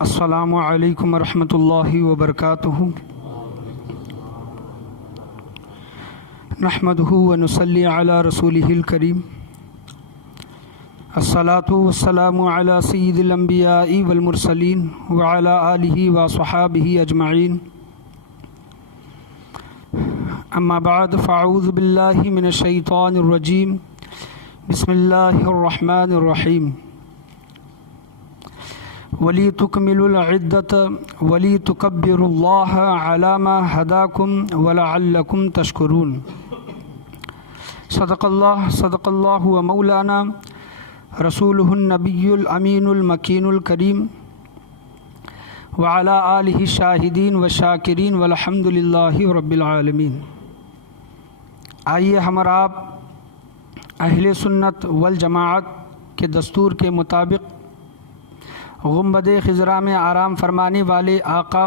السلام علیکم ورحمۃ اللہ وبرکاتہ۔ نحمدہ ونصلی علی رسولہ الکریم۔ الصلاۃ والسلام علی سید الانبیاء والمرسلین وعلی آلہ وصحابہ اجمعین۔ اما بعد فاعوذ باللہ من الشیطان الرجیم۔ بسم اللہ الرحمن الرحیم۔ وَلِتُكْمِلُوا الْعِدَّةَ وَلِتُكَبِّرُوا اللَّهَ عَلَى مَا هَدَاكُمْ وَلَعَلَّكُمْ تَشْكُرُونَ۔ صدق اللہ و مولانا رسولہ النبی الامین المکین الکریم وعلی آلہ الشاہدین والشاکرین والحمد للہ رب العالمین۔ آئیے ہم اور آپ اہل سنت والجماعت کے دستور کے مطابق گنبد خضرا میں آرام فرمانے والے آقا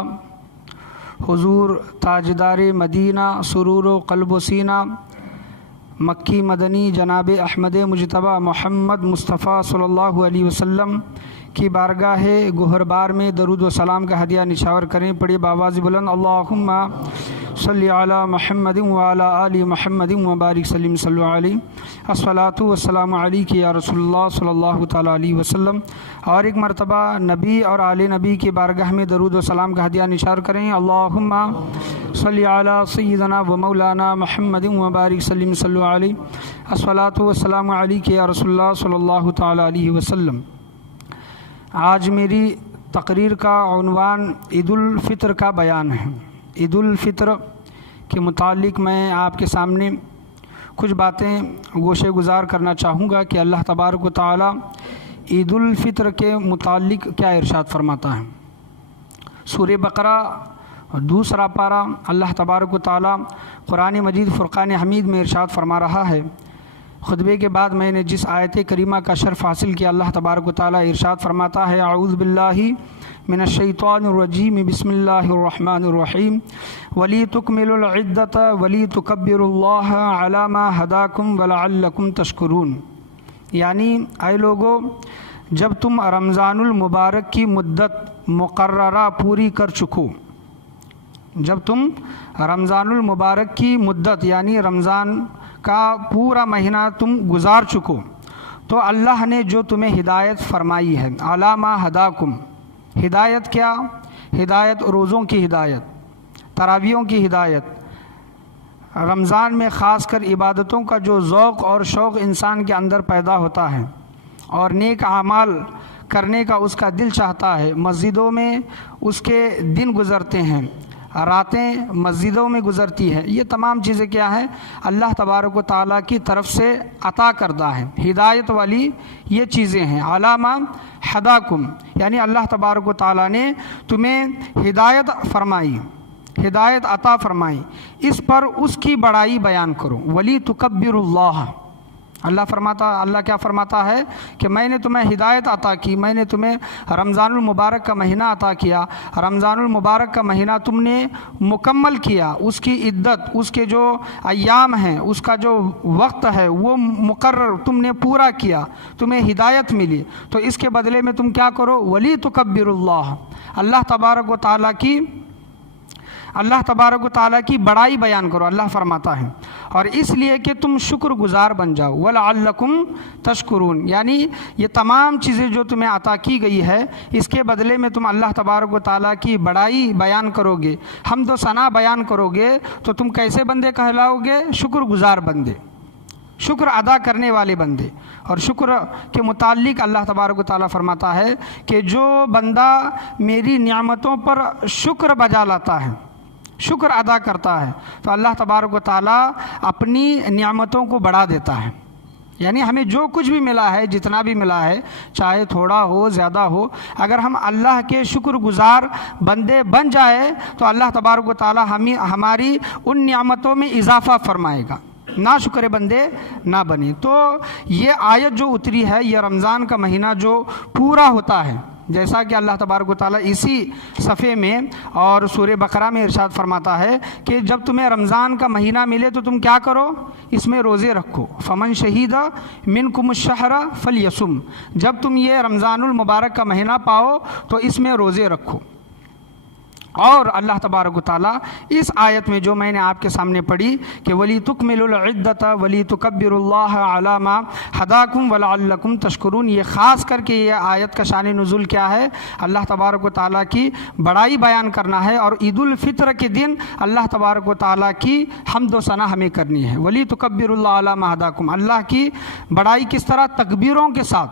حضور تاجدار مدینہ سرور و قلب و سینہ مکی مدنی جناب احمد مجتبیٰ محمد مصطفیٰ صلی اللہ علیہ وسلم کی بارگاہ گہربار میں درود و سلام کا ہدیہ نچھاور کریں۔ پڑھیے بآواز بلند، اللہم صلی علی محمد وعلی آل محمد وبارک سلم صلی علیہ۔ الصلاۃ والسلام علیک یا رسول اللہ صلی اللہ تعالیٰ علیہ وسلم۔ اور ایک مرتبہ نبی اور آل نبی کی بارگاہ میں درود و سلام کا ہدیہ نثار کریں۔ اللہم صلی علی سیدنا و مولانا محمد وبارک سلم صلی علیہ۔ الصلاۃ والسلام علیک یا رسول اللہ صلی اللہ تعالیٰ علیہ وسلم۔ آج میری تقریر کا عنوان عید الفطر کا بیان ہے۔ عید الفطر کے متعلق میں آپ کے سامنے کچھ باتیں گوشے گزار کرنا چاہوں گا کہ اللہ تبارک و تعالی عید الفطر کے متعلق کیا ارشاد فرماتا ہے۔ سورہ بقرہ دوسرا پارہ اللہ تبارک و تعالی قرآن مجید فرقان حمید میں ارشاد فرما رہا ہے۔ خطبے کے بعد میں نے جس آیت کریمہ کا شرف حاصل کیا، اللہ تبارک و تعالی ارشاد فرماتا ہے، اعوذ باللہ من الشیطان الرجیم، بسم اللہ الرحمن الرحیم، وَلِتُكْمِلُوا الْعِدَّةَ وَلِتُكَبِّرُوا اللَّهَ عَلَى مَا هَدَاكُمْ وَلَعَلَّكُمْ تَشْكُرُونَ۔ یعنی اے لوگو، جب تم رمضان المبارک کی مدت مقررہ پوری کر چکو، جب تم رمضان المبارک کی مدت یعنی رمضان کا پورا مہینہ تم گزار چکو، تو اللہ نے جو تمہیں ہدایت فرمائی ہے، عَلَى مَا هَدَاكُمْ، ہدایت کیا؟ ہدایت روزوں کی ہدایت، تراویحوں کی ہدایت، رمضان میں خاص کر عبادتوں کا جو ذوق اور شوق انسان کے اندر پیدا ہوتا ہے اور نیک اعمال کرنے کا اس کا دل چاہتا ہے، مسجدوں میں اس کے دن گزرتے ہیں، راتیں مسجدوں میں گزرتی ہے، یہ تمام چیزیں کیا ہیں؟ اللہ تبارک و تعالیٰ کی طرف سے عطا کردہ ہیں، ہدایت والی یہ چیزیں ہیں۔ عَلَى مَا هَدَاكُمْ یعنی اللہ تبارک و تعالیٰ نے تمہیں ہدایت فرمائی، ہدایت عطا فرمائی، اس پر اس کی بڑائی بیان کرو۔ وَلِتُكَبِّرُوا اللَّهَ، اللہ کیا فرماتا ہے کہ میں نے تمہیں ہدایت عطا کی، میں نے تمہیں رمضان المبارک کا مہینہ عطا کیا، رمضان المبارک کا مہینہ تم نے مکمل کیا، اس کی عدت، اس کے جو ایام ہیں، اس کا جو وقت ہے وہ مقرر تم نے پورا کیا، تمہیں ہدایت ملی، تو اس کے بدلے میں تم کیا کرو؟ وَلِتُكَبِّرُوا اللَّهَ، اللہ تبارک و تعالیٰ کی بڑائی بیان کرو، اللہ فرماتا ہے، اور اس لیے کہ تم شکر گزار بن جاؤ۔ وَلَعَلَّكُمْ تَشْكُرُونَ یعنی یہ تمام چیزیں جو تمہیں عطا کی گئی ہے، اس کے بدلے میں تم اللہ تبارک و تعالیٰ کی بڑائی بیان کرو گے، حمد و ثنا بیان کرو گے، تو تم کیسے بندے کہلاؤ گے؟ شکر گزار بندے، شکر ادا کرنے والے بندے۔ اور شکر کے متعلق اللہ تبارک و تعالیٰ فرماتا ہے کہ جو بندہ میری نعمتوں پر شکر بجا لاتا ہے، شکر ادا کرتا ہے، تو اللہ تبارک و تعالیٰ اپنی نعمتوں کو بڑھا دیتا ہے۔ یعنی ہمیں جو کچھ بھی ملا ہے، جتنا بھی ملا ہے، چاہے تھوڑا ہو زیادہ ہو، اگر ہم اللہ کے شکر گزار بندے بن جائے تو اللہ تبارک و تعالیٰ ہماری ان نعمتوں میں اضافہ فرمائے گا، نہ شکر بندے نہ بنے۔ تو یہ آیت جو اتری ہے، یہ رمضان کا مہینہ جو پورا ہوتا ہے، جیسا کہ اللہ تبارک و تعالیٰ اسی صفحے میں اور سورہ بقرہ میں ارشاد فرماتا ہے کہ جب تمہیں رمضان کا مہینہ ملے تو تم کیا کرو، اس میں روزے رکھو، فمن شہید منکم الشہر فلیصم، جب تم یہ رمضان المبارک کا مہینہ پاؤ تو اس میں روزے رکھو۔ اور اللہ تبارک و تعالیٰ اس آیت میں جو میں نے آپ کے سامنے پڑھی کہ وَلِتُكْمِلُوا الْعِدَّةَ وَلِتُكَبِّرُوا اللَّهَ عَلَى مَا هَدَاكُمْ وَلَعَلَّكُمْ تَشْكُرُونَ، یہ خاص کر کے یہ آیت کا شان نزول کیا ہے؟ اللہ تبارک و تعالیٰ کی بڑائی بیان کرنا ہے، اور عید الفطر کے دن اللہ تبارک و تعالیٰ کی حمد و ثنا ہمیں کرنی ہے۔ وَلِتُكَبِّرُوا اللَّهَ عَلَى مَا هَدَاكُمْ، اللہ کی بڑائی کس طرح؟ تکبیروں کے ساتھ،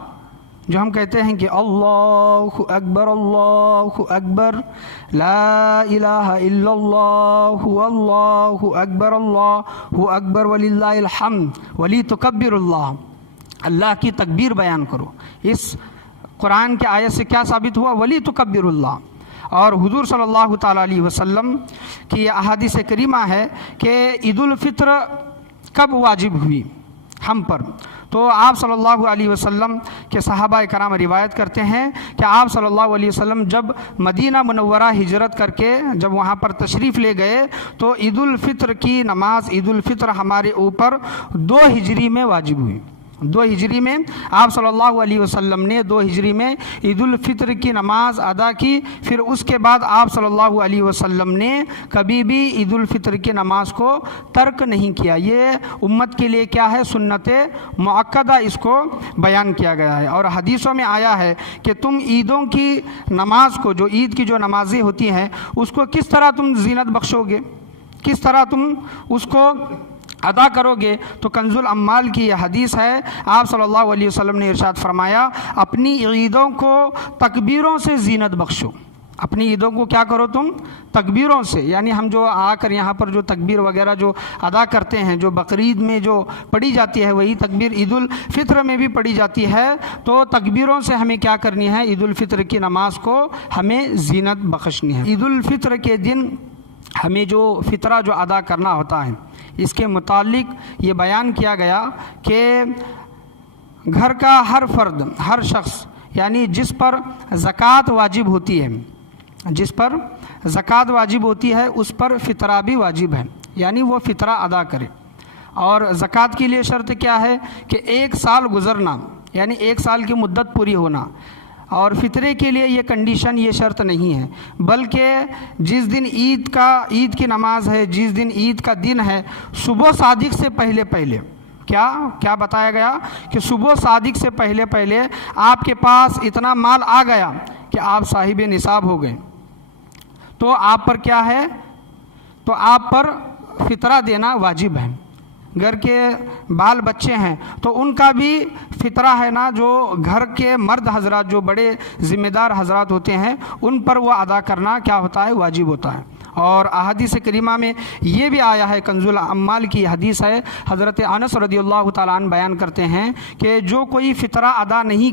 جو ہم کہتے ہیں کہ اللہ اکبر لا الہ الا اللہ اکبر وللہ الحمد ولیتکبروا اللہ، اللہ کی تکبیر بیان کرو۔ اس قرآن کے آیت سے کیا ثابت ہوا؟ ولیتکبروا اللہ۔ اور حضور صلی اللہ تعالیٰ علیہ وسلم کی احادیث کریمہ ہے کہ عید الفطر کب واجب ہوئی ہم پر، تو آپ صلی اللہ علیہ وسلم کے صحابہ کرام روایت کرتے ہیں کہ آپ صلی اللہ علیہ وسلم جب مدینہ منورہ ہجرت کر کے جب وہاں پر تشریف لے گئے تو عید الفطر کی نماز، عید الفطر ہمارے اوپر 2 ہجری میں واجب ہوئی۔ 2 ہجری میں آپ صلی اللہ علیہ وسلم نے 2 ہجری میں عید الفطر کی نماز ادا کی۔ پھر اس کے بعد آپ صلی اللہ علیہ وسلم نے کبھی بھی عید الفطر کی نماز کو ترک نہیں کیا۔ یہ امت کے لیے کیا ہے؟ سنت مؤکدہ، اس کو بیان کیا گیا ہے۔ اور حدیثوں میں آیا ہے کہ تم عیدوں کی نماز کو، جو عید کی جو نمازیں ہوتی ہیں، اس کو کس طرح تم زینت بخشو گے، کس طرح تم اس کو ادا کرو گے؟ تو کنز الاموال کی یہ حدیث ہے، آپ صلی اللہ علیہ وسلم نے ارشاد فرمایا اپنی عیدوں کو تکبیروں سے زینت بخشو۔ اپنی عیدوں کو کیا کرو تم؟ تکبیروں سے، یعنی ہم جو آ کر یہاں پر جو تکبیر وغیرہ جو ادا کرتے ہیں، جو بقرعید میں جو پڑھی جاتی ہے وہی تکبیر عید الفطر میں بھی پڑھی جاتی ہے۔ تو تکبیروں سے ہمیں کیا کرنی ہے؟ عید الفطر کی نماز کو ہمیں زینت بخشنی ہے۔ عید الفطر کے دن ہمیں جو فطرہ جو ادا کرنا ہوتا ہے، اس کے متعلق یہ بیان کیا گیا کہ گھر کا ہر فرد، ہر شخص، یعنی جس پر زکوٰۃ واجب ہوتی ہے، جس پر زکوٰۃ واجب ہوتی ہے اس پر فطرہ بھی واجب ہے، یعنی وہ فطرہ ادا کرے۔ اور زکوٰۃ کے لیے شرط کیا ہے؟ کہ 1 سال گزرنا، یعنی 1 سال کی مدت پوری ہونا۔ اور فطرے کے لیے یہ کنڈیشن، یہ شرط نہیں ہے، بلکہ جس دن عید کی نماز ہے، جس دن عید کا دن ہے، صبح صادق سے پہلے کیا بتایا گیا کہ صبح صادق سے پہلے آپ کے پاس اتنا مال آ گیا کہ آپ صاحب نصاب ہو گئے، تو آپ پر کیا ہے؟ تو آپ پر فطرہ دینا واجب ہے۔ گھر کے بال بچے ہیں تو ان کا بھی فطرہ ہے نا، جو گھر کے مرد حضرات، جو بڑے ذمہ دار حضرات ہوتے ہیں، ان پر وہ ادا کرنا کیا ہوتا ہے؟ واجب ہوتا ہے۔ اور احادیث کریمہ میں یہ بھی آیا ہے، کنز الاموال کی حدیث ہے، حضرت انس رضی اللہ تعالیٰ عنہ بیان کرتے ہیں کہ جو کوئی فطرہ ادا نہیں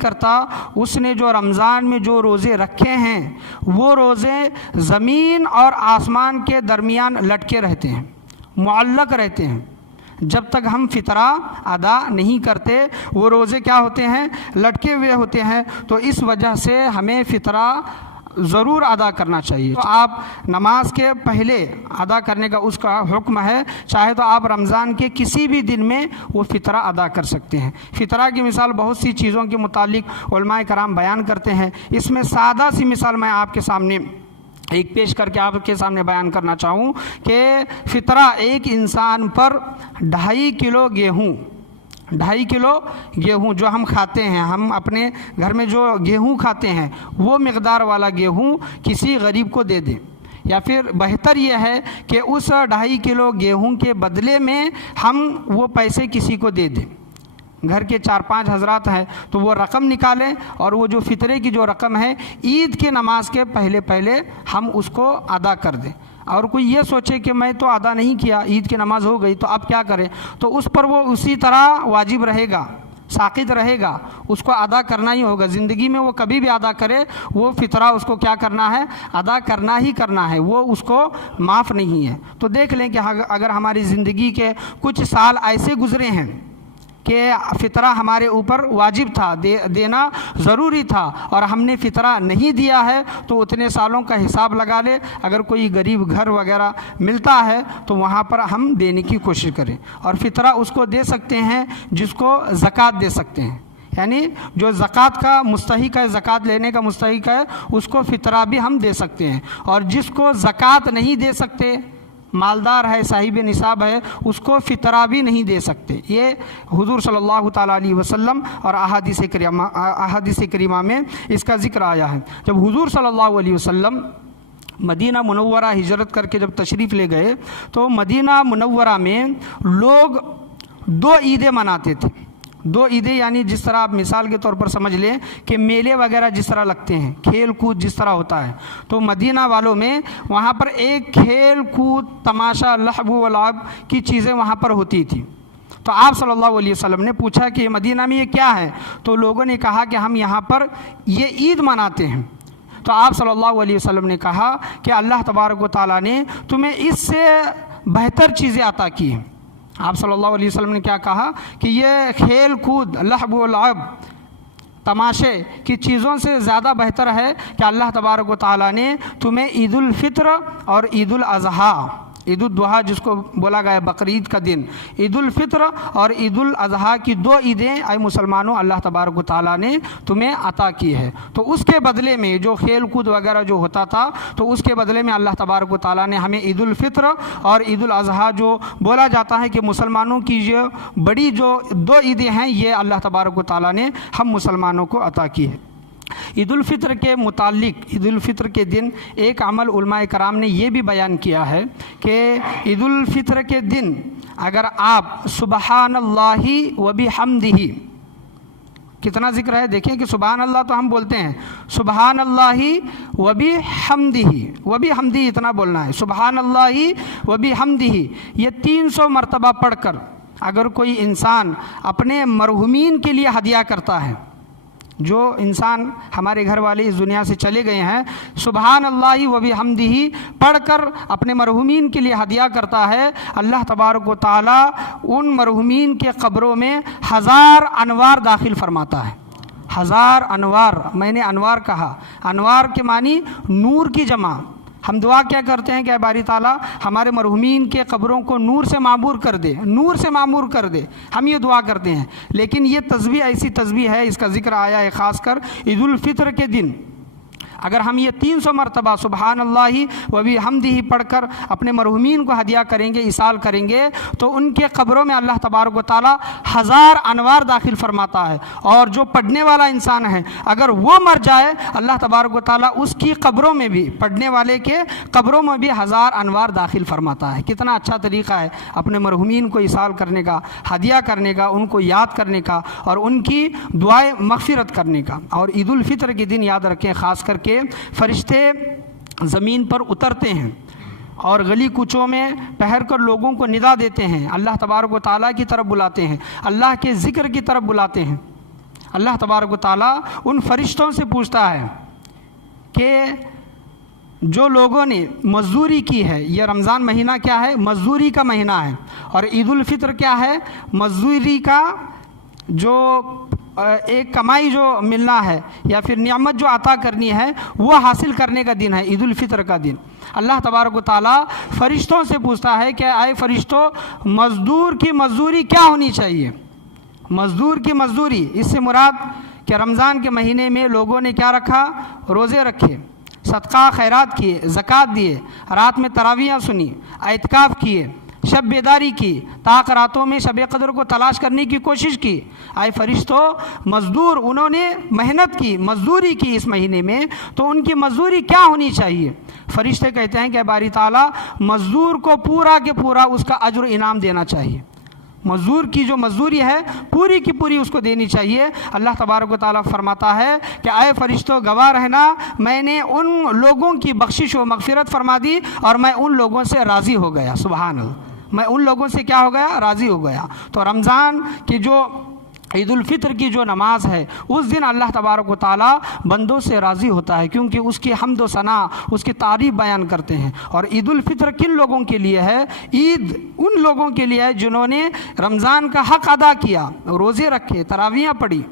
کرتا، اس نے جو رمضان میں جو روزے رکھے ہیں، وہ روزے زمین اور آسمان کے درمیان لٹکے رہتے ہیں، معلق رہتے ہیں۔ جب تک ہم فطرہ ادا نہیں کرتے وہ روزے کیا ہوتے ہیں؟ لٹکے ہوئے ہوتے ہیں۔ تو اس وجہ سے ہمیں فطرہ ضرور ادا کرنا چاہیے۔ تو آپ نماز کے پہلے ادا کرنے کا اس کا حکم ہے، چاہے تو آپ رمضان کے کسی بھی دن میں وہ فطرہ ادا کر سکتے ہیں۔ فطرہ کی مثال بہت سی چیزوں کے متعلق علماء کرام بیان کرتے ہیں، اس میں سادہ سی مثال میں آپ کے سامنے ایک پیش کر کے آپ کے سامنے بیان کرنا چاہوں کہ فطرہ ایک انسان پر 2.5 کلو گیہوں، 2.5 کلو گیہوں جو ہم کھاتے ہیں، ہم اپنے گھر میں جو گیہوں کھاتے ہیں، وہ مقدار والا گیہوں کسی غریب کو دے دیں، یا پھر بہتر یہ ہے کہ اس 2.5 کلو گیہوں کے بدلے میں ہم وہ پیسے کسی کو دے دیں۔ گھر کے 4-5 حضرات ہیں تو وہ رقم نکالیں، اور وہ جو فطرے کی جو رقم ہے عید کی نماز کے پہلے ہم اس کو ادا کر دیں۔ اور کوئی یہ سوچے کہ میں تو ادا نہیں کیا، عید کی نماز ہو گئی تو اب کیا کریں، تو اس پر وہ اسی طرح واجب رہے گا، ساقط رہے گا، اس کو ادا کرنا ہی ہوگا۔ زندگی میں وہ کبھی بھی ادا کرے، وہ فطرہ اس کو کیا کرنا ہے؟ ادا کرنا ہی کرنا ہے، وہ اس کو معاف نہیں ہے۔ تو دیکھ لیں کہ اگر ہماری زندگی کے کچھ سال ایسے گزرے ہیں کہ فطرہ ہمارے اوپر واجب تھا، دینا ضروری تھا، اور ہم نے فطرہ نہیں دیا ہے تو اتنے سالوں کا حساب لگا لے، اگر کوئی غریب گھر وغیرہ ملتا ہے تو وہاں پر ہم دینے کی کوشش کریں۔ اور فطرہ اس کو دے سکتے ہیں جس کو زکوٰۃ دے سکتے ہیں، یعنی جو زکوٰۃ کا مستحق ہے، زکوٰۃ لینے کا مستحق ہے، اس کو فطرہ بھی ہم دے سکتے ہیں۔ اور جس کو زکوٰۃ نہیں دے سکتے، مالدار ہے، صاحب نصاب ہے، اس کو فطرہ بھی نہیں دے سکتے۔ یہ حضور صلی اللہ تعالیٰ علیہ وسلم اور احادیث کریمہ میں اس کا ذکر آیا ہے۔ جب حضور صلی اللہ علیہ وسلم مدینہ منورہ ہجرت کر کے جب تشریف لے گئے تو مدینہ منورہ میں لوگ 2 عیدیں مناتے تھے۔ 2 عیدیں یعنی جس طرح آپ مثال کے طور پر سمجھ لیں کہ میلے وغیرہ جس طرح لگتے ہیں، کھیل کود جس طرح ہوتا ہے، تو مدینہ والوں میں وہاں پر ایک کھیل کود، تماشا، لہو و لعب کی چیزیں وہاں پر ہوتی تھی۔ تو آپ صلی اللہ علیہ وسلم نے پوچھا کہ مدینہ میں یہ کیا ہے؟ تو لوگوں نے کہا کہ ہم یہاں پر یہ عید مناتے ہیں۔ تو آپ صلی اللہ علیہ وسلم نے کہا کہ اللہ تبارک و تعالیٰ نے تمہیں اس سے بہتر چیزیں عطا کی ہیں۔ آپ صلی اللہ علیہ وسلم نے کیا کہا کہ یہ کھیل کود، لہو و لعب، تماشے کی چیزوں سے زیادہ بہتر ہے کہ اللہ تبارک و تعالیٰ نے تمہیں عید الفطر اور عید الاضحیٰ، عید الضحیٰ جس کو بولا گیا ہے بقرعید کا دن، عید الفطر اور عید الاضحیٰ کی 2 عیدیں اے مسلمانوں اللہ تبارک و تعالیٰ نے تمہیں عطا کی ہے۔ تو اس کے بدلے میں جو کھیل کود وغیرہ جو ہوتا تھا، تو اس کے بدلے میں اللہ تبارک و تعالیٰ نے ہمیں عید الفطر اور عید الاضحیٰ جو بولا جاتا ہے کہ مسلمانوں کی یہ بڑی جو 2 عیدیں ہیں، یہ اللہ تبارک و تعالیٰ نے ہم مسلمانوں کو عطا کی ہے۔ عید الفطر کے متعلق، عید الفطر کے دن ایک عمل علماء کرام نے یہ بھی بیان کیا ہے کہ عید الفطر کے دن اگر آپ سبحان اللہ و بحمدہ، کتنا ذکر ہے دیکھیں کہ سبحان اللہ تو ہم بولتے ہیں، سبحان اللہ و بحمدہ، و بحمدہ اتنا بولنا ہے، سبحان اللہ و بحمدہ، یہ 300 مرتبہ پڑھ کر اگر کوئی انسان اپنے مرحومین کے لیے ہدیہ کرتا ہے، جو انسان ہمارے گھر والے اس دنیا سے چلے گئے ہیں، سبحان اللہ و بحمدہ پڑھ کر اپنے مرحومین کے لیے ہدیہ کرتا ہے، اللہ تبارک و تعالیٰ ان مرحومین کے قبروں میں 1000 انوار داخل فرماتا ہے۔ 1000 انوار، میں نے انوار کہا، انوار کے معنی نور کی جمع۔ ہم دعا کیا کرتے ہیں کہ اے باری تعالیٰ ہمارے مرحومین کے قبروں کو نور سے معمور کر دے، نور سے معمور کر دے، ہم یہ دعا کرتے ہیں۔ لیکن یہ تسبیح ایسی تسبیح ہے، اس کا ذکر آیا ہے خاص کر عید الفطر کے دن، اگر ہم یہ 300 مرتبہ سبحان اللہ و بحمدہ پڑھ کر اپنے مرحومین کو ہدیہ کریں گے، ایصال کریں گے، تو ان کے قبروں میں اللہ تبارک و تعالیٰ 1000 انوار داخل فرماتا ہے۔ اور جو پڑھنے والا انسان ہے اگر وہ مر جائے، اللہ تبارک و تعالیٰ اس کی قبروں میں بھی، پڑھنے والے کے قبروں میں بھی 1000 انوار داخل فرماتا ہے۔ کتنا اچھا طریقہ ہے اپنے مرحومین کو ایصال کرنے کا، ہدیہ کرنے کا، ان کو یاد کرنے کا اور ان کی دعائیں مغفرت کرنے کا۔ اور عید الفطر کے دن یاد رکھیں خاص کر کے فرشتے زمین پر اترتے ہیں اور گلی کوچوں میں پہر کر لوگوں کو ندا دیتے ہیں، اللہ تبارک و تعالیٰ کی طرف بلاتے ہیں، اللہ کے ذکر کی طرف بلاتے ہیں۔ اللہ تبارک و تعالیٰ ان فرشتوں سے پوچھتا ہے کہ جو لوگوں نے مزدوری کی ہے، یہ رمضان مہینہ کیا ہے؟ مزدوری کا مہینہ ہے، اور عید الفطر کیا ہے؟ مزدوری کا جو ایک کمائی جو ملنا ہے یا پھر نعمت جو عطا کرنی ہے وہ حاصل کرنے کا دن ہے عید الفطر کا دن۔ اللہ تبارک و تعالیٰ فرشتوں سے پوچھتا ہے کہ اے فرشتوں، مزدور کی مزدوری کیا ہونی چاہیے؟ مزدور کی مزدوری، اس سے مراد کہ رمضان کے مہینے میں لوگوں نے کیا رکھا؟ روزے رکھے، صدقہ خیرات کیے، زکوٰۃ دیے، رات میں تراویحیں سنی، اعتکاف کیے، شب بیداری کی، تاک راتوں میں شب قدر کو تلاش کرنے کی کوشش کی۔ اے فرشتوں، مزدور انہوں نے محنت کی، مزدوری کی اس مہینے میں، تو ان کی مزدوری کیا ہونی چاہیے؟ فرشتے کہتے ہیں کہ باری تعالیٰ مزدور کو پورا کے پورا اس کا اجر و انعام دینا چاہیے، مزدور کی جو مزدوری ہے پوری کی پوری اس کو دینی چاہیے۔ اللہ تبارک و تعالیٰ فرماتا ہے کہ اے فرشتوں گواہ رہنا، میں نے ان لوگوں کی بخشش و مغفرت فرما دی اور میں ان لوگوں سے راضی ہو گیا۔ سبحان اللہ، میں ان لوگوں سے کیا ہو گیا؟ راضی ہو گیا۔ تو رمضان کی جو عید الفطر کی جو نماز ہے اس دن اللہ تبارک و تعالیٰ بندوں سے راضی ہوتا ہے، کیونکہ اس کی حمد و ثنا، اس کی تعریف بیان کرتے ہیں۔ اور عید الفطر کن لوگوں کے لیے ہے؟ عید ان لوگوں کے لیے ہے جنہوں نے رمضان کا حق ادا کیا، روزے رکھے، تراویحیں پڑھی،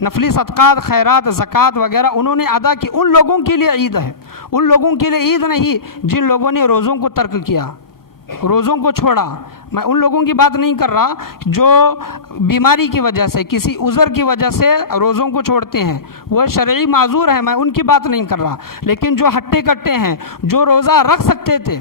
نفلی صدقات، خیرات، زکوٰۃ وغیرہ انہوں نے ادا کی، ان لوگوں کے لیے عید ہے۔ ان لوگوں کے لیے عید نہیں جن لوگوں نے روزوں کو ترک کیا، روزوں کو چھوڑا۔ میں ان لوگوں کی بات نہیں کر رہا جو بیماری کی وجہ سے، کسی عذر کی وجہ سے روزوں کو چھوڑتے ہیں، وہ شرعی معذور ہیں، میں ان کی بات نہیں کر رہا۔ لیکن جو ہٹے کٹے ہیں، جو روزہ رکھ سکتے تھے،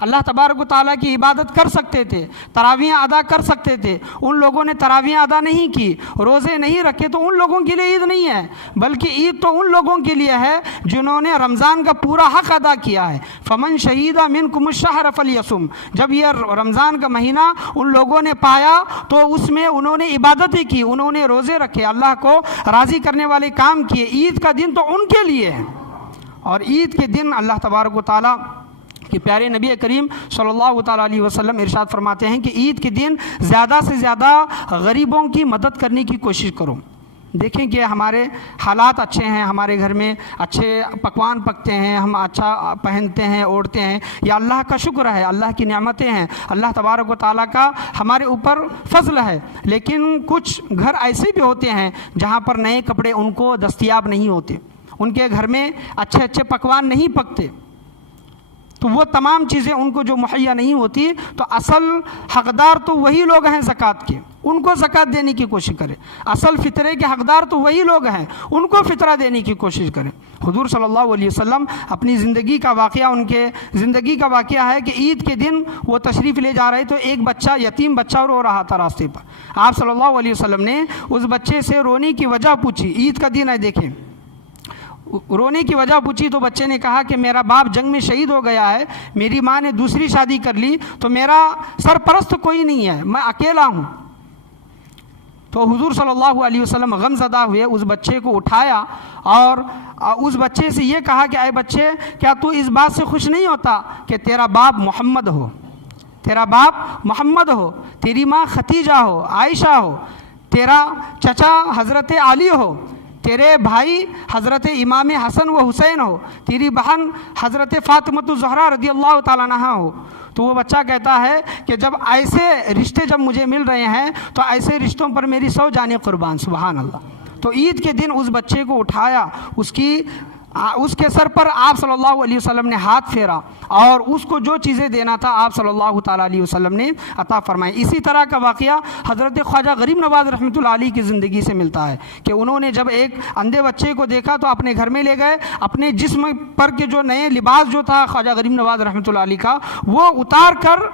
اللہ تبارک و تعالیٰ کی عبادت کر سکتے تھے، تراویحیں ادا کر سکتے تھے، ان لوگوں نے تراویحیں ادا نہیں کی، روزے نہیں رکھے، تو ان لوگوں کے لیے عید نہیں ہے، بلکہ عید تو ان لوگوں کے لیے ہے جنہوں نے رمضان کا پورا حق ادا کیا ہے۔ فمن شہید منکم الشہر فلیصم، جب یہ رمضان کا مہینہ ان لوگوں نے پایا تو اس میں انہوں نے عبادتیں کی، انہوں نے روزے رکھے، اللہ کو راضی کرنے والے کام کیے۔ عید کا دن تو ان کے لیے ہے۔ اور عید کے دن اللہ تبارک و تعالیٰ کہ پیارے نبی کریم صلی اللہ تعالیٰ علیہ وسلم ارشاد فرماتے ہیں کہ عید کے دن زیادہ سے زیادہ غریبوں کی مدد کرنے کی کوشش کرو۔ دیکھیں کہ ہمارے حالات اچھے ہیں، ہمارے گھر میں اچھے پکوان پکتے ہیں، ہم اچھا پہنتے ہیں، اوڑھتے ہیں، یہ اللہ کا شکر ہے، اللہ کی نعمتیں ہیں، اللہ تبارک و تعالیٰ کا ہمارے اوپر فضل ہے۔ لیکن کچھ گھر ایسے بھی ہوتے ہیں جہاں پر نئے کپڑے ان کو دستیاب نہیں ہوتے، ان کے گھر میں اچھے اچھے پکوان نہیں پکتے، تو وہ تمام چیزیں ان کو جو مہیا نہیں ہوتی، تو اصل حقدار تو وہی لوگ ہیں زکوٰۃ کے، ان کو زکوٰۃ دینے کی کوشش کرے۔ اصل فطرے کے حقدار تو وہی لوگ ہیں، ان کو فطرہ دینے کی کوشش کرے۔ حضور صلی اللہ علیہ وسلم اپنی زندگی کا واقعہ، ان کے زندگی کا واقعہ ہے کہ عید کے دن وہ تشریف لے جا رہے تو ایک بچہ، یتیم بچہ رو رہا تھا راستے پر۔ آپ صلی اللہ علیہ وسلم نے اس بچے سے رونے کی وجہ پوچھی، عید کا دن ہے دیکھیں، رونے کی وجہ پوچھی تو بچے نے کہا کہ میرا باپ جنگ میں شہید ہو گیا ہے، میری ماں نے دوسری شادی کر لی، تو میرا سرپرست کوئی نہیں ہے، میں اکیلا ہوں۔ تو حضور صلی اللہ علیہ وسلم غم زدہ ہوئے، اس بچے کو اٹھایا اور اس بچے سے یہ کہا کہ اے بچے، کیا تو اس بات سے خوش نہیں ہوتا کہ تیرا باپ محمد ہو، تیرا باپ محمد ہو، تیری ماں ختیجہ ہو، عائشہ ہو، تیرا چچا حضرت علی ہو، تیرے بھائی حضرت امام حسن و حسین ہو، تیری بہن حضرت فاطمۃ الزہرا رضی اللہ تعالیٰ عنہا ہو۔ تو وہ بچہ کہتا ہے کہ جب ایسے رشتے جب مجھے مل رہے ہیں تو ایسے رشتوں پر میری 100 جانیں قربان، سبحان اللہ۔ تو عید کے دن اس بچے کو اٹھایا، اس کے سر پر آپ صلی اللہ علیہ وسلم نے ہاتھ پھیرا اور اس کو جو چیزیں دینا تھا آپ صلی اللہ تعالیٰ علیہ وسلم نے عطا فرمائی۔ اسی طرح کا واقعہ حضرت خواجہ غریب نواز رحمۃ اللہ علیہ کی زندگی سے ملتا ہے کہ انہوں نے جب ایک اندھے بچے کو دیکھا تو اپنے گھر میں لے گئے، اپنے جسم پر کے جو نئے لباس جو تھا خواجہ غریب نواز رحمۃ اللہ علیہ کا، وہ اتار کر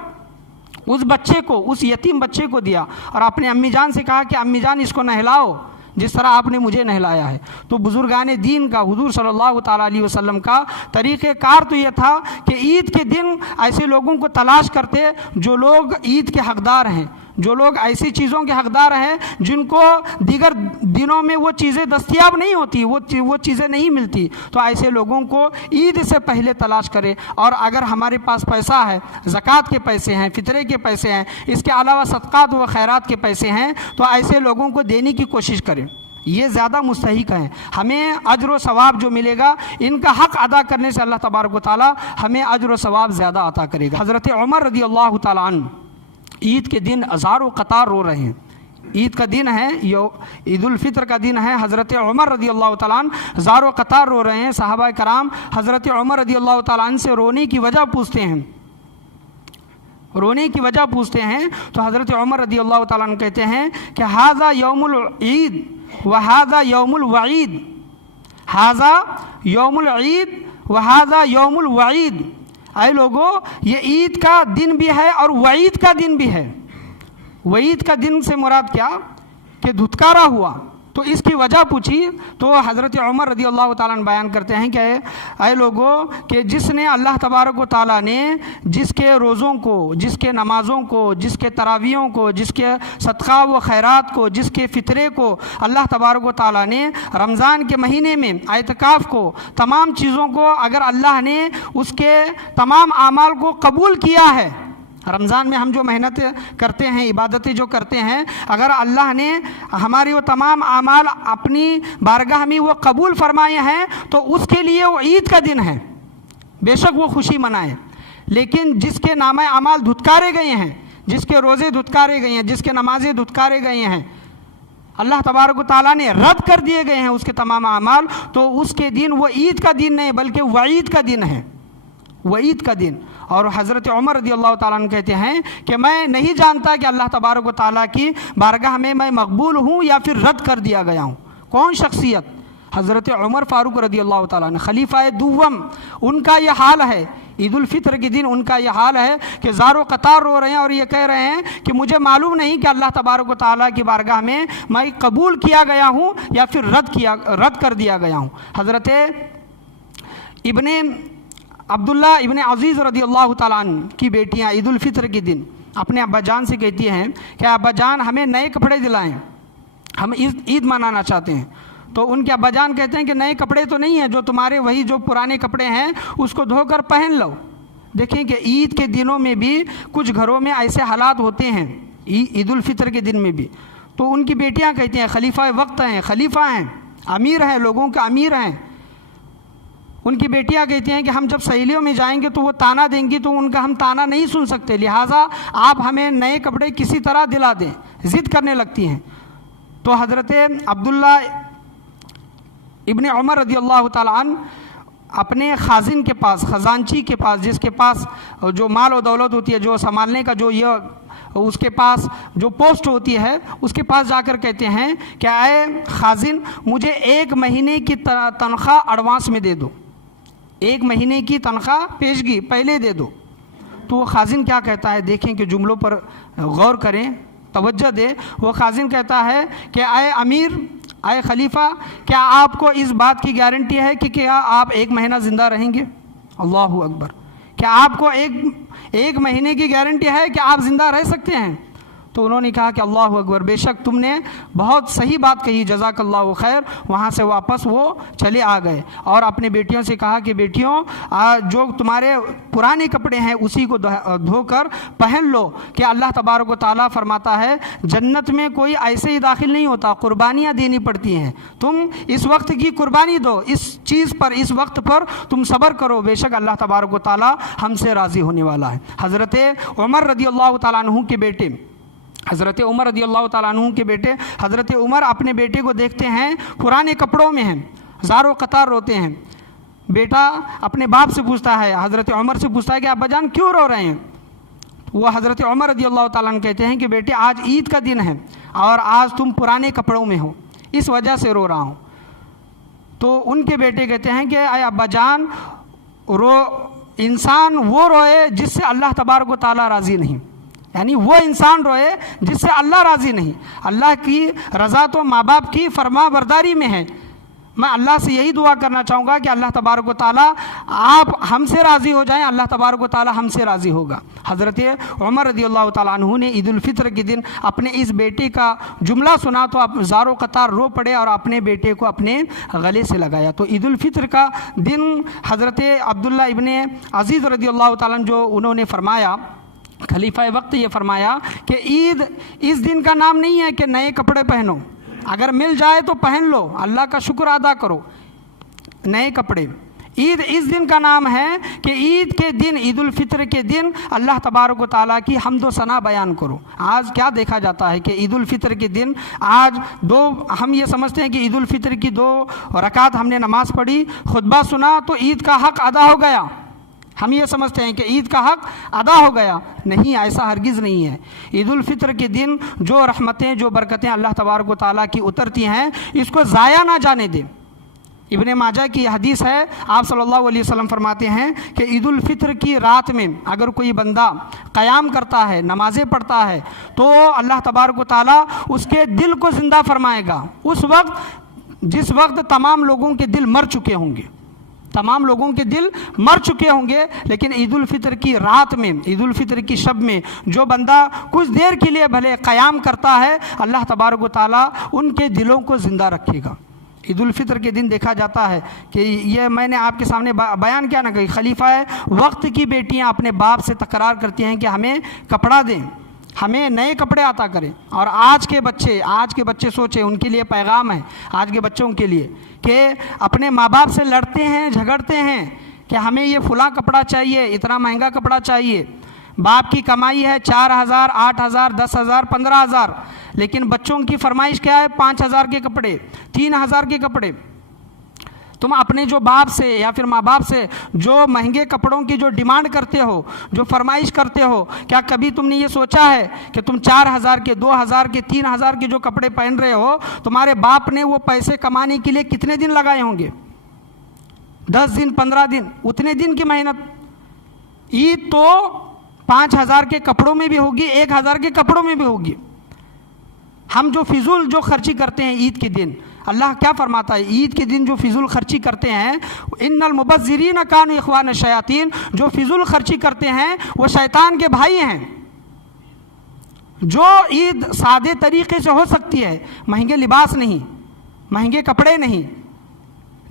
اس بچے کو، اس یتیم بچے کو دیا اور اپنے امی جان سے کہا کہ امی جان اس کو نہلاؤ جس طرح آپ نے مجھے نہلایا ہے۔ تو بزرگان دین کا، حضور صلی اللہ تعالیٰ علیہ وسلم کا طریقہ کار تو یہ تھا کہ عید کے دن ایسے لوگوں کو تلاش کرتے جو لوگ عید کے حقدار ہیں، جو لوگ ایسی چیزوں کے حقدار ہیں جن کو دیگر دنوں میں وہ چیزیں دستیاب نہیں ہوتی، وہ چیزیں نہیں ملتی، تو ایسے لوگوں کو عید سے پہلے تلاش کرے۔ اور اگر ہمارے پاس پیسہ ہے، زکوٰۃ کے پیسے ہیں، فطرے کے پیسے ہیں، اس کے علاوہ صدقات و خیرات کے پیسے ہیں، تو ایسے لوگوں کو دینے کی کوشش کریں، یہ زیادہ مستحق ہیں۔ ہمیں اجر و ثواب جو ملے گا ان کا حق ادا کرنے سے اللہ تبارک و تعالیٰ ہمیں اجر و ثواب زیادہ عطا کرے گا۔ حضرت عمر رضی اللہ تعالیٰ عنہ عید کے دن ہزاروں قطار رو رہے ہیں۔ عید کا دن ہے، عید الفطر کا دن ہے، حضرت عمر رضی اللہ تعالیٰ عنہ ہزاروں قطار رو رہے ہیں۔ صحابہ کرام حضرت عمر رضی اللہ تعالیٰ عنہ سے رونے کی وجہ پوچھتے ہیں، رونے کی وجہ پوچھتے ہیں تو حضرت عمر رضی اللہ تعالیٰ عنہ کہتے ہیں کہ ھذا یوم العید وھذا یوم الوعید، ھذا یوم العید وھذا یوم الوعید، اے لوگو یہ عید کا دن بھی ہے اور وعید کا دن بھی ہے۔ وعید کا دن سے مراد کیا کہ دھتکارا ہوا، تو اس کی وجہ پوچھی تو حضرت عمر رضی اللہ تعالیٰ عنہ بیان کرتے ہیں کہ اے لوگو کہ جس نے اللہ تبارک و تعالیٰ نے جس کے روزوں کو، جس کے نمازوں کو، جس کے تراویحوں کو، جس کے صدقہ و خیرات کو، جس کے فطرے کو اللہ تبارک و تعالیٰ نے رمضان کے مہینے میں، اعتکاف کو، تمام چیزوں کو اگر اللہ نے اس کے تمام اعمال کو قبول کیا ہے رمضان میں ہم جو محنت کرتے ہیں، عبادتیں جو کرتے ہیں، اگر اللہ نے ہماری وہ تمام اعمال اپنی بارگاہ میں وہ قبول فرمائے ہیں تو اس کے لیے وہ عید کا دن ہے، بے شک وہ خوشی منائے۔ لیکن جس کے نامہ اعمال دھتکارے گئے ہیں، جس کے روزے دھتکارے گئے ہیں، جس کے نمازیں دھتکارے گئے ہیں، اللہ تبارک و تعالیٰ نے رد کر دیے گئے ہیں اس کے تمام اعمال، تو اس کے دن وہ عید کا دن نہیں بلکہ وعید کا دن ہے، وعید کا دن۔ اور حضرت عمر رضی اللہ تعالیٰ عنہ کہتے ہیں کہ میں نہیں جانتا کہ اللہ تبارک و تعالیٰ کی بارگاہ میں مقبول ہوں یا پھر رد کر دیا گیا ہوں۔ کون شخصیت؟ حضرت عمر فاروق رضی اللہ تعالیٰ عنہ، خلیفہ دوم۔ ان کا یہ حال ہے، عید الفطر کے دن ان کا یہ حال ہے کہ زار و قطار رو رہے ہیں اور یہ کہہ رہے ہیں کہ مجھے معلوم نہیں کہ اللہ تبارک و تعالیٰ کی بارگاہ میں قبول کیا گیا ہوں یا پھر رد کر دیا گیا ہوں۔ حضرت ابن عبداللہ ابن عزیز رضی اللہ تعالیٰ عنہ کی بیٹیاں عید الفطر کے دن اپنے ابا جان سے کہتی ہیں کہ ابا جان ہمیں نئے کپڑے دلائیں، ہم عید منانا چاہتے ہیں۔ تو ان کے ابا جان کہتے ہیں کہ نئے کپڑے تو نہیں ہیں، جو تمہارے وہی جو پرانے کپڑے ہیں اس کو دھو کر پہن لو۔ دیکھیں کہ عید کے دنوں میں بھی کچھ گھروں میں ایسے حالات ہوتے ہیں، عید الفطر کے دن میں بھی۔ تو ان کی بیٹیاں کہتی ہیں خلیفہ وقت ہیں، خلیفہ ہیں، امیر ہیں، لوگوں کے امیر ہیں۔ ان کی بیٹیاں کہتی ہیں کہ ہم جب سہیلیوں میں جائیں گے تو وہ تانا دیں گی تو ان کا ہم تانا نہیں سن سکتے، لہٰذا آپ ہمیں نئے کپڑے کسی طرح دلا دیں، ضد کرنے لگتی ہیں۔ تو حضرت عبداللہ ابن عمر رضی اللہ تعالیٰ عنہ اپنے خازن کے پاس، خزانچی کے پاس، جس کے پاس جو مال و دولت ہوتی ہے، جو سنبھالنے کا جو یہ اس کے پاس جو پوسٹ ہوتی ہے، اس کے پاس جا کر کہتے ہیں کہ اے خازن مجھے 1 مہینے کی تنخواہ ایڈوانس میں دے دو، 1 مہینے کی تنخواہ پیشگی پہلے دے دو۔ تو وہ خازن کیا کہتا ہے، دیکھیں کہ جملوں پر غور کریں، توجہ دے۔ وہ خازن کہتا ہے کہ اے امیر، اے خلیفہ، کیا آپ کو اس بات کی گارنٹی ہے کہ کیا آپ 1 مہینہ زندہ رہیں گے؟ اللہ اکبر! کیا آپ کو ایک مہینے کی گارنٹی ہے کہ آپ زندہ رہ سکتے ہیں؟ تو انہوں نے کہا کہ اللہ اکبر، بے شک تم نے بہت صحیح بات کہی، جزاک اللہ خیر۔ وہاں سے واپس وہ چلے آ گئے اور اپنے بیٹیوں سے کہا کہ بیٹیوں جو تمہارے پرانے کپڑے ہیں اسی کو دھو کر پہن لو، کہ اللہ تبارک و تعالیٰ فرماتا ہے جنت میں کوئی ایسے ہی داخل نہیں ہوتا، قربانیاں دینی پڑتی ہیں، تم اس وقت کی قربانی دو، اس چیز پر، اس وقت پر تم صبر کرو، بے شک اللہ تبارک و تعالیٰ ہم سے راضی ہونے والا ہے۔ حضرت عمر رضی اللہ تعالیٰ عنہ کے بیٹے، حضرت عمر رضی اللہ تعالیٰ عنہ کے بیٹے حضرت عمر اپنے بیٹے کو دیکھتے ہیں پرانے کپڑوں میں ہیں، زار و قطار روتے ہیں۔ بیٹا اپنے باپ سے پوچھتا ہے، حضرت عمر سے پوچھتا ہے کہ ابا جان کیوں رو رہے ہیں؟ وہ حضرت عمر رضی اللہ تعالیٰ عنہ کہتے ہیں کہ بیٹے آج عید کا دن ہے اور آج تم پرانے کپڑوں میں ہو، اس وجہ سے رو رہا ہوں۔ تو ان کے بیٹے کہتے ہیں کہ اے ابا جان، انسان وہ روئے جس سے اللہ تبارک و تعالیٰ راضی نہیں، یعنی وہ انسان روئے جس سے اللہ راضی نہیں۔ اللہ کی رضا تو ماں باپ کی فرما برداری میں ہے۔ میں اللہ سے یہی دعا کرنا چاہوں گا کہ اللہ تبارک و تعالیٰ آپ ہم سے راضی ہو جائیں، اللہ تبارک و تعالیٰ ہم سے راضی ہوگا۔ حضرت عمر رضی اللہ تعالیٰ عنہ نے عید الفطر کے دن اپنے اس بیٹے کا جملہ سنا تو آپ زار و قطار رو پڑے اور اپنے بیٹے کو اپنے گلے سے لگایا۔ تو عید الفطر کا دن حضرت عبداللہ ابن عزیز رضی اللہ تعالیٰ عنہ جو انہوں نے فرمایا، خلیفہ وقت یہ فرمایا کہ عید اس دن کا نام نہیں ہے کہ نئے کپڑے پہنو، اگر مل جائے تو پہن لو، اللہ کا شکر ادا کرو، نئے کپڑے۔ عید اس دن کا نام ہے کہ عید کے دن، عید الفطر کے دن اللہ تبارک و تعالیٰ کی حمد و ثنا بیان کرو۔ آج کیا دیکھا جاتا ہے کہ عید الفطر کے دن آج ہم یہ سمجھتے ہیں کہ عید الفطر کی 2 رکعت ہم نے نماز پڑھی، خطبہ سنا تو عید کا حق ادا ہو گیا، ہم یہ سمجھتے ہیں کہ عید کا حق ادا ہو گیا۔ نہیں، ایسا ہرگز نہیں ہے۔ عید الفطر کے دن جو رحمتیں، جو برکتیں اللہ تبارک و تعالیٰ کی اترتی ہیں، اس کو ضائع نہ جانے دیں۔ ابن ماجہ کی حدیث ہے، آپ صلی اللہ علیہ وسلم فرماتے ہیں کہ عید الفطر کی رات میں اگر کوئی بندہ قیام کرتا ہے، نمازیں پڑھتا ہے، تو اللہ تبارک و تعالیٰ اس کے دل کو زندہ فرمائے گا، اس وقت جس وقت تمام لوگوں کے دل مر چکے ہوں گے، تمام لوگوں کے دل مر چکے ہوں گے، لیکن عید الفطر کی رات میں، عید الفطر کی شب میں جو بندہ کچھ دیر کے لیے بھلے قیام کرتا ہے، اللہ تبارک و تعالیٰ ان کے دلوں کو زندہ رکھے گا۔ عید الفطر کے دن دیکھا جاتا ہے کہ یہ میں نے آپ کے سامنے بیان کیا نا کہ خلیفہ وقت کی بیٹیاں اپنے باپ سے تکرار کرتی ہیں کہ ہمیں کپڑا دیں، ہمیں نئے کپڑے عطا کریں. اور آج کے بچے سوچیں، ان کے لیے پیغام ہے آج کے بچوں کے لیے کہ اپنے ماں باپ سے لڑتے ہیں، جھگڑتے ہیں کہ ہمیں یہ فلاں کپڑا چاہیے، اتنا مہنگا کپڑا چاہیے. باپ کی کمائی ہے 4,000 8,000 10,000 15,000، لیکن بچوں کی فرمائش کیا ہے؟ 5,000 کے کپڑے، 3,000 کے کپڑے. تم اپنے جو باپ سے یا پھر ماں باپ سے جو مہنگے کپڑوں کی جو ڈیمانڈ کرتے ہو، جو فرمائش کرتے ہو، کیا کبھی تم نے یہ سوچا ہے کہ تم 4,000 کے 2,000 کے 3,000 کے جو کپڑے پہن رہے ہو، تمہارے باپ نے وہ پیسے کمانے کے لیے کتنے دن لگائے ہوں گے؟ 10 دن 15 دن، اتنے دن کی محنت. عید تو 5,000 کے کپڑوں میں بھی ہوگی، 1,000 کے کپڑوں میں بھی ہوگی. ہم جو فضول جو خرچی کرتے ہیں عید کے دن، اللہ کیا فرماتا ہے؟ عید کے دن جو فضول خرچی کرتے ہیں، ان المبذرین کانوا اخوان الشیاطین، جو فضول خرچی کرتے ہیں وہ شیطان کے بھائی ہیں. جو عید سادے طریقے سے ہو سکتی ہے، مہنگے لباس نہیں، مہنگے کپڑے نہیں،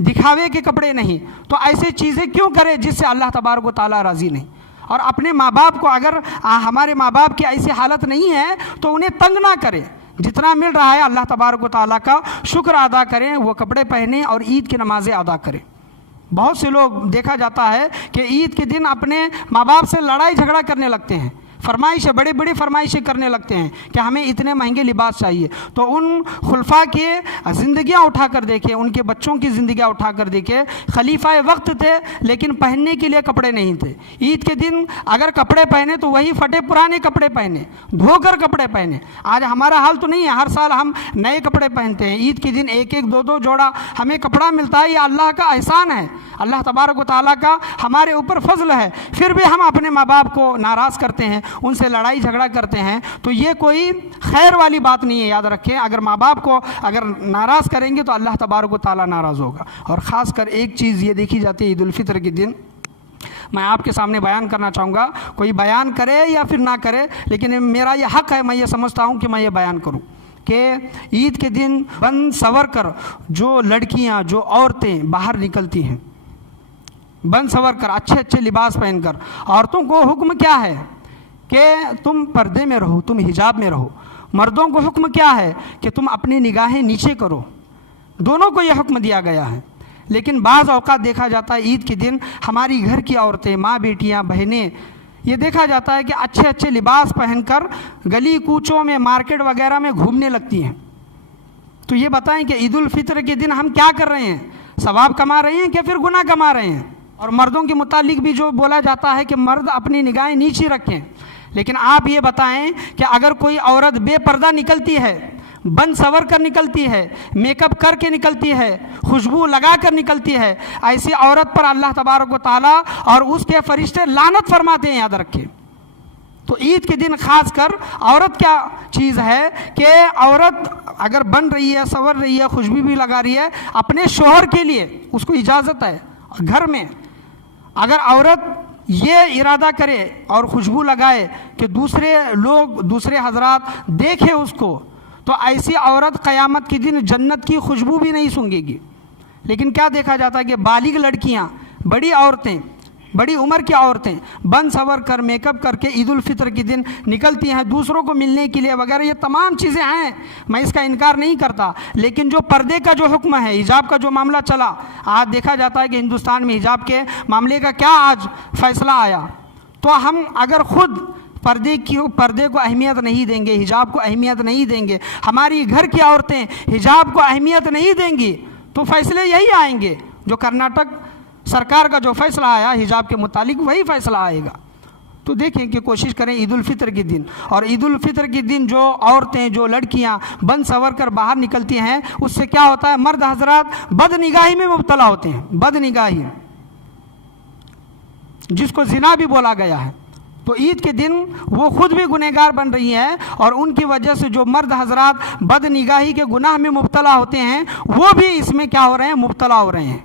دکھاوے کے کپڑے نہیں، تو ایسے چیزیں کیوں کرے جس سے اللہ تبارک و تعالیٰ راضی نہیں؟ اور اپنے ماں باپ کو، اگر ہمارے ماں باپ کی ایسی حالت نہیں ہے تو انہیں تنگ نہ کرے. جتنا مل رہا ہے اللہ تبارک و تعالیٰ کا شکر ادا کریں، وہ کپڑے پہنیں اور عید کی نمازیں ادا کریں. بہت سے لوگ دیکھا جاتا ہے کہ عید کے دن اپنے ماں باپ سے لڑائی جھگڑا کرنے لگتے ہیں، فرمائشیں بڑی بڑی فرمائشیں کرنے لگتے ہیں کہ ہمیں اتنے مہنگے لباس چاہیے. تو ان خلفاء کے زندگیاں اٹھا کر دیکھیں، ان کے بچوں کی زندگیاں اٹھا کر دیکھیں. خلیفہ وقت تھے لیکن پہننے کے لیے کپڑے نہیں تھے. عید کے دن اگر کپڑے پہنے تو وہی پھٹے پرانے کپڑے پہنے، دھو کر کپڑے پہنے. آج ہمارا حال تو نہیں ہے، ہر سال ہم نئے کپڑے پہنتے ہیں. عید کے دن ایک ایک دو دو جوڑا ہمیں کپڑا ملتا ہے. یہ اللہ کا احسان ہے، اللہ تبارک و تعالیٰ کا ہمارے اوپر فضل ہے. پھر بھی ہم اپنے ماں باپ کو ناراض کرتے ہیں، ان سے لڑائی جھگڑا کرتے ہیں، تو یہ کوئی خیر والی بات نہیں ہے. یاد رکھیں، اگر ماں باپ کو اگر ناراض کریں گے تو اللہ تبارک و تعالیٰ ناراض ہوگا. اور خاص کر ایک چیز یہ دیکھی جاتی ہے عید الفطر کے دن، میں آپ کے سامنے بیان کرنا چاہوں گا، کوئی بیان کرے یا پھر نہ کرے، لیکن میرا یہ حق ہے، میں یہ سمجھتا ہوں کہ میں یہ بیان کروں کہ عید کے دن بن سور کر جو لڑکیاں، جو عورتیں باہر نکلتی ہیں، بن سور کر اچھے اچھے لباس پہن کر، عورتوں کو حکم کیا ہے کہ تم پردے میں رہو، تم حجاب میں رہو. مردوں کو حکم کیا ہے کہ تم اپنی نگاہیں نیچے کرو. دونوں کو یہ حکم دیا گیا ہے. لیکن بعض اوقات دیکھا جاتا ہے عید کے دن ہماری گھر کی عورتیں، ماں بیٹیاں، بہنیں، یہ دیکھا جاتا ہے کہ اچھے اچھے لباس پہن کر گلی کوچوں میں، مارکیٹ وغیرہ میں گھومنے لگتی ہیں. تو یہ بتائیں کہ عید الفطر کے دن ہم کیا کر رہے ہیں؟ ثواب کما رہے ہیں کہ پھر گناہ کما رہے ہیں؟ اور مردوں کے متعلق بھی جو بولا جاتا ہے کہ مرد اپنی نگاہیں نیچے رکھیں، لیکن آپ یہ بتائیں کہ اگر کوئی عورت بے پردہ نکلتی ہے، بن سور کر نکلتی ہے، میک اپ کر کے نکلتی ہے، خوشبو لگا کر نکلتی ہے، ایسی عورت پر اللہ تبارک و تعالیٰ اور اس کے فرشتے لعنت فرماتے ہیں. یاد رکھیں. تو عید کے دن خاص کر عورت کیا چیز ہے کہ عورت اگر بن رہی ہے، سور رہی ہے، خوشبو بھی لگا رہی ہے، اپنے شوہر کے لیے اس کو اجازت ہے. گھر میں اگر عورت یہ ارادہ کرے اور خوشبو لگائے کہ دوسرے لوگ، دوسرے حضرات دیکھیں اس کو، تو ایسی عورت قیامت کے دن جنت کی خوشبو بھی نہیں سونگے گی. لیکن کیا دیکھا جاتا ہے کہ بالغ لڑکیاں، بڑی عورتیں، بڑی عمر کی عورتیں بن سور کر، میک اپ کر کے عید الفطر کے دن نکلتی ہیں دوسروں کو ملنے کے لیے وغیرہ. یہ تمام چیزیں ہیں، میں اس کا انکار نہیں کرتا. لیکن جو پردے کا جو حکم ہے، حجاب کا جو معاملہ چلا، آج دیکھا جاتا ہے کہ ہندوستان میں حجاب کے معاملے کا کیا آج فیصلہ آیا. تو ہم اگر خود پردے کو اہمیت نہیں دیں گے، حجاب کو اہمیت نہیں دیں گے، ہماری گھر کی عورتیں حجاب کو اہمیت نہیں دیں گی، تو فیصلے یہی آئیں گے. جو کرناٹک سرکار کا جو فیصلہ آیا حجاب کے متعلق، وہی فیصلہ آئے گا. تو دیکھیں کہ کوشش کریں عید الفطر کے دن، اور عید الفطر کے دن جو عورتیں، جو لڑکیاں بن سور کر باہر نکلتی ہیں، اس سے کیا ہوتا ہے؟ مرد حضرات بد نگاہی میں مبتلا ہوتے ہیں. بد نگاہی جس کو زنا بھی بولا گیا ہے. تو عید کے دن وہ خود بھی گنہگار بن رہی ہیں، اور ان کی وجہ سے جو مرد حضرات بد نگاہی کے گناہ میں مبتلا ہوتے ہیں، وہ بھی اس میں کیا ہو رہے ہیں؟ مبتلا ہو رہے ہیں.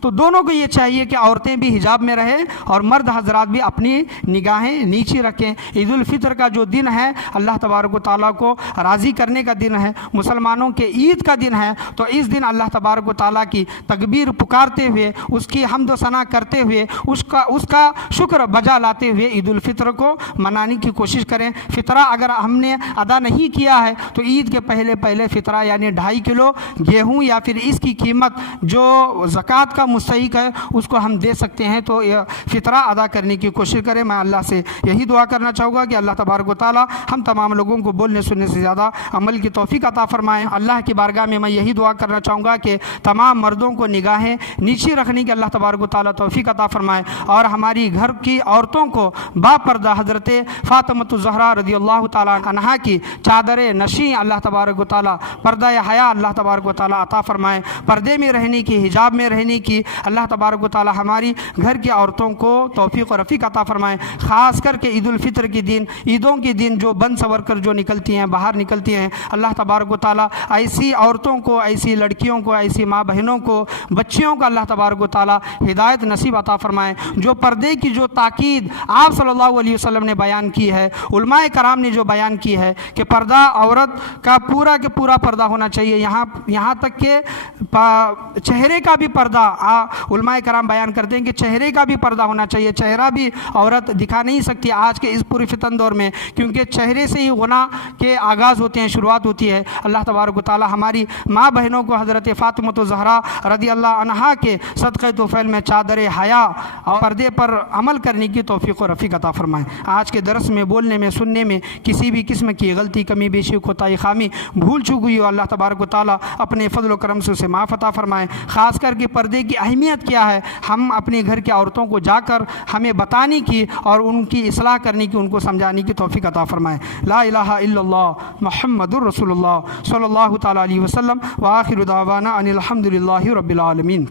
تو دونوں کو یہ چاہیے کہ عورتیں بھی حجاب میں رہیں اور مرد حضرات بھی اپنی نگاہیں نیچی رکھیں۔ عید الفطر کا جو دن ہے اللہ تبارک و تعالیٰ کو راضی کرنے کا دن ہے، مسلمانوں کے عید کا دن ہے، تو اس دن اللہ تبارک و تعالیٰ کی تکبیر پکارتے ہوئے، اس کی حمد و ثنا کرتے ہوئے، اس کا شکر بجا لاتے ہوئے عید الفطر کو منانے کی کوشش کریں۔ فطرہ اگر ہم نے ادا نہیں کیا ہے تو عید کے پہلے فطرہ یعنی 2.5 کلو گیہوں یا پھر اس کی قیمت جو زکوٰۃ کا مستحق ہے اس کو ہم دے سکتے ہیں، تو فطرہ ادا کرنے کی کوشش کریں۔ میں اللہ سے یہی دعا کرنا چاہوں گا کہ اللہ تبارک و تعالیٰ ہم تمام لوگوں کو بولنے سننے سے زیادہ عمل کی توفیق عطا فرمائیں۔ اللہ کی بارگاہ میں یہی دعا کرنا چاہوں گا کہ تمام مردوں کو نگاہیں نیچی رکھنے کی اللہ تبارک و تعالیٰ توفیق عطا فرمائے، اور ہماری گھر کی عورتوں کو با پردہ حضرت فاطمۃ الزہرا رضی اللہ تعالیٰ عنہا کی چادر نشیں اللہ تبارک و تعالیٰ، پردہ حیا اللہ تبارک و تعالیٰ عطا فرمائے، پردے میں رہنے کی، حجاب میں رہنے کی اللہ تبارک و تعالیٰ ہماری گھر کی عورتوں کو توفیق و رفیق عطا فرمائے۔ خاص کر کے عید الفطر کے دن، عیدوں کے دن جو بن سور کر جو نکلتی ہیں، باہر نکلتی ہیں، اللہ تبارک و تعالیٰ ایسی عورتوں کو، ایسی لڑکیوں کو، ایسی ماں بہنوں کو، بچیوں کو اللہ تبارک و تعالیٰ ہدایت نصیب عطا فرمائے۔ جو پردے کی جو تاکید آپ صلی اللہ علیہ وسلم نے بیان کی ہے، علماء کرام نے جو بیان کی ہے کہ پردہ عورت کا پورا پردہ ہونا چاہیے، یہاں تک کہ چہرے کا بھی پردہ، علماء کرام بیان کرتے ہیں کہ چہرے کا بھی پردہ ہونا چاہیے، چہرہ بھی عورت دکھا نہیں سکتی آج کے اس پوری فتن دور میں، کیونکہ چہرے سے ہی گناہ کے آغاز ہوتے ہیں، شروعات ہوتی ہے۔ اللہ تبارک و تعالیٰ ہماری ماں بہنوں کو حضرت فاطمۃ الزہرا رضی اللہ عنہا کے صدقہ طفیل میں چادر حیا اور پردے پر عمل کرنے کی توفیق و رفیق عطا فرمائے۔ آج کے درس میں بولنے میں، سننے میں کسی بھی قسم کی غلطی، کمی بیشی، کوتاہی، خامی، بھول چوک ہوئی ہو، اللہ تبارک و تعالیٰ اپنے فضل و کرم سے اسے معاف عطا فرمائے۔ خاص کر کے پردے کی اہمیت کیا ہے، ہم اپنے گھر کی عورتوں کو جا کر ہمیں بتانے کی اور ان کی اصلاح کرنے کی، ان کو سمجھانے کی توفیق عطا فرمائے۔ لا الہ الا اللہ محمد الرسول اللہ صلی اللہ تعالیٰ علیہ وسلم، وآخر دعوانا ان الحمد للہ رب العالمین۔